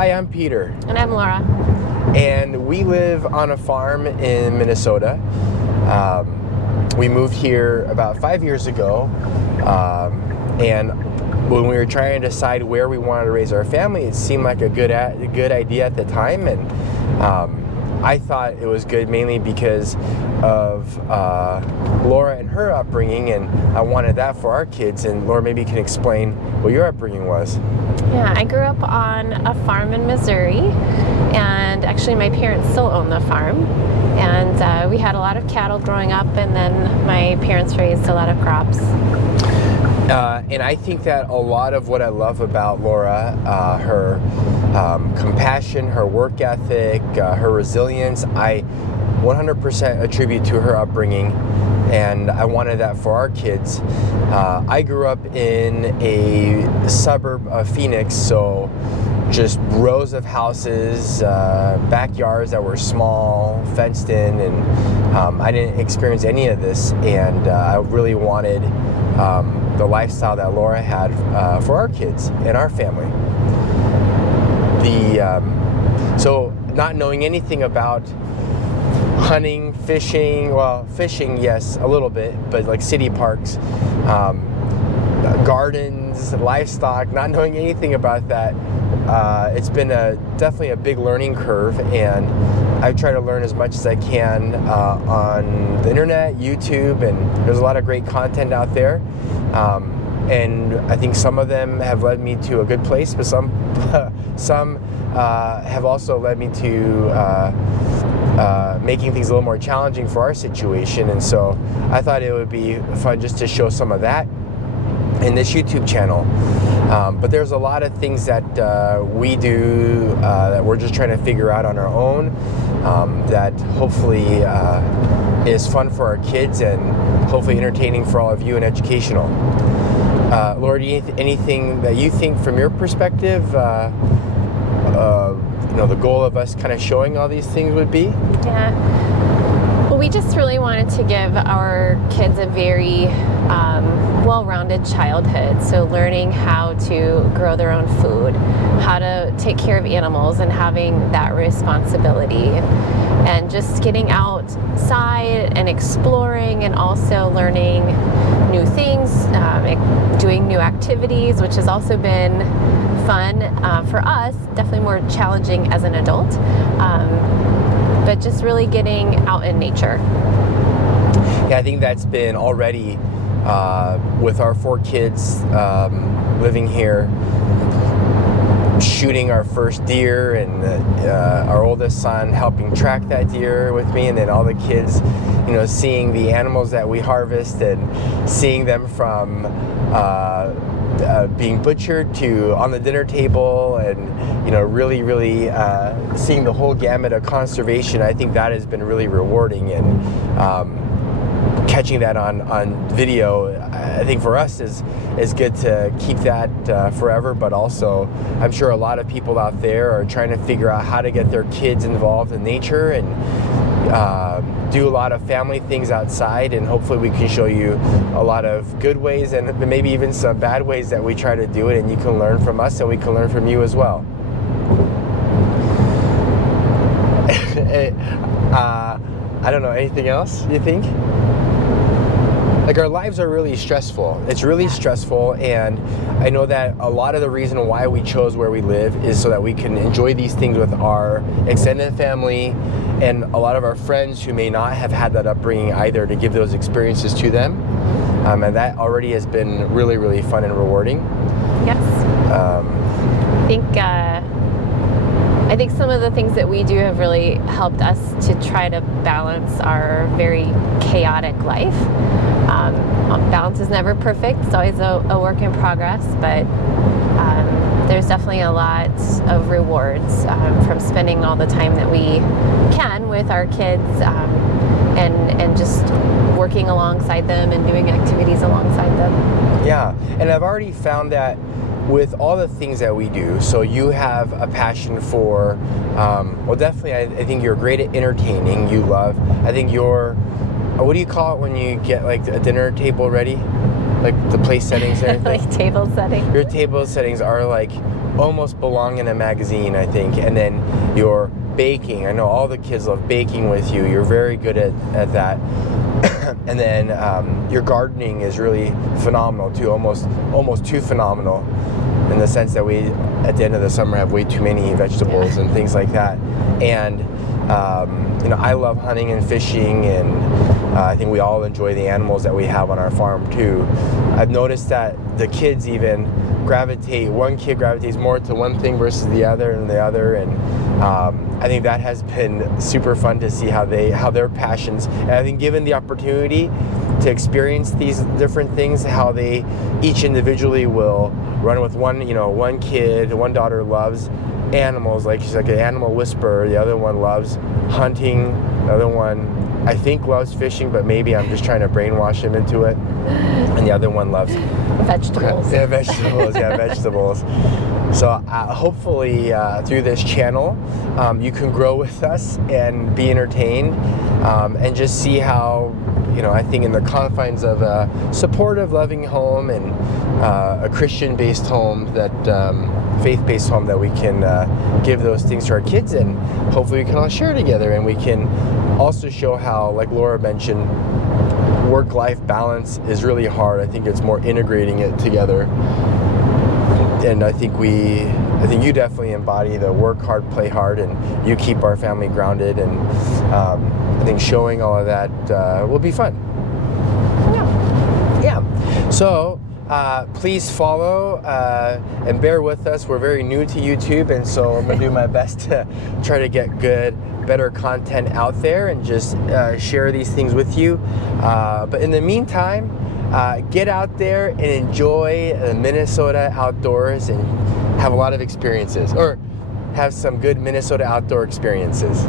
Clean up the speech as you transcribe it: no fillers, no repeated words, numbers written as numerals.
Hi, I'm Peter. And I'm Laura. And we live on a farm in Minnesota. We moved here about 5 years ago. And when we were trying to decide where we wanted to raise our family, it seemed like a good idea at the time. And I thought it was good mainly because of Laura and her upbringing, and I wanted that for our kids. And Laura, maybe you can explain what your upbringing was. Yeah, I grew up on a farm in Missouri, and actually my parents still own the farm. And we had a lot of cattle growing up, and then my parents raised a lot of crops. And I think that a lot of what I love about Laura, her compassion, her work ethic, her resilience, I 100% attribute to her upbringing, and I wanted that for our kids. I grew up in a suburb of Phoenix, so just rows of houses, backyards that were small, fenced in, and I didn't experience any of this, and I really wanted the lifestyle that Laura had for our kids and our family. So not knowing anything about hunting, fishing, well, fishing, yes, a little bit, but like city parks, gardens, livestock, not knowing anything about that, it's been definitely a big learning curve, and I try to learn as much as I can on the internet, YouTube, and there's a lot of great content out there. And I think some of them have led me to a good place, but some have also led me to making things a little more challenging for our situation. And so I thought it would be fun just to show some of that in this YouTube channel. But there's a lot of things that we do that we're just trying to figure out on our own, that hopefully is fun for our kids and hopefully entertaining for all of you and educational. Laura, anything that you think from your perspective, the goal of us kind of showing all these things would be? Yeah. Well, we just really wanted to give our kids a very well-rounded childhood. So learning how to grow their own food, how to take care of animals, and having that responsibility. And just getting outside and exploring, and also learning new things, doing new activities, which has also been fun for us, definitely more challenging as an adult, but just really getting out in nature. Yeah, I think that's been already with our 4 kids living here, shooting our first deer, and our oldest son helping track that deer with me, and then all the kids, seeing the animals that we harvest and seeing them from being butchered to on the dinner table, and really seeing the whole gamut of conservation. I think that has been really rewarding, and catching that on video, I think for us is good to keep that forever. But also, I'm sure a lot of people out there are trying to figure out how to get their kids involved in nature and do a lot of family things outside, and hopefully we can show you a lot of good ways and maybe even some bad ways that we try to do it, and you can learn from us and we can learn from you as well. I don't know, anything else you think? Like, our lives are really stressful. It's really stressful, and I know that a lot of the reason why we chose where we live is so that we can enjoy these things with our extended family and a lot of our friends who may not have had that upbringing either, to give those experiences to them. And that already has been really, really fun and rewarding. Yes. I think some of the things that we do have really helped us to try to balance our very chaotic life. Balance is never perfect. It's always a work in progress, but there's definitely a lot of rewards from spending all the time that we can with our kids, and just working alongside them and doing activities alongside them. Yeah, and I've already found that with all the things that we do, so you have a passion for, well, definitely, I think you're great at entertaining. I think you're, what do you call it when you get like a dinner table ready? like the place settings and everything. Like table setting. Your table settings are like almost belong in a magazine, I think. And then your baking. I know all the kids love baking with you. You're very good at that. And then your gardening is really phenomenal too, almost too phenomenal, in the sense that we, at the end of the summer, have way too many vegetables and things like that. And I love hunting and fishing, and I think we all enjoy the animals that we have on our farm too. I've noticed that the kids even one kid gravitates more to one thing versus the other, and I think that has been super fun to see how their passions, and I think given the opportunity to experience these different things, how they each individually will run with one kid. One daughter loves animals, like she's like an animal whisperer. The other one loves hunting. The other one, I think, loves fishing, but maybe I'm just trying to brainwash him into it. And the other one loves vegetables. Yeah, vegetables. So hopefully through this channel, you can grow with us and be entertained, and just see how, I think in the confines of a supportive, loving home and a Christian-based home, that faith-based home, that we can give those things to our kids, and hopefully we can all share together, and we can also show how, like Laura mentioned, work-life balance is really hard. I think it's more integrating it together. And I think you definitely embody the work hard, play hard, and you keep our family grounded. And I think showing all of that will be fun. Yeah. So please follow and bear with us. We're very new to YouTube, and so I'm gonna do my best to try to get better content out there and just share these things with you. But in the meantime, get out there and enjoy the Minnesota outdoors and have a lot of experiences, or have some good Minnesota outdoor experiences.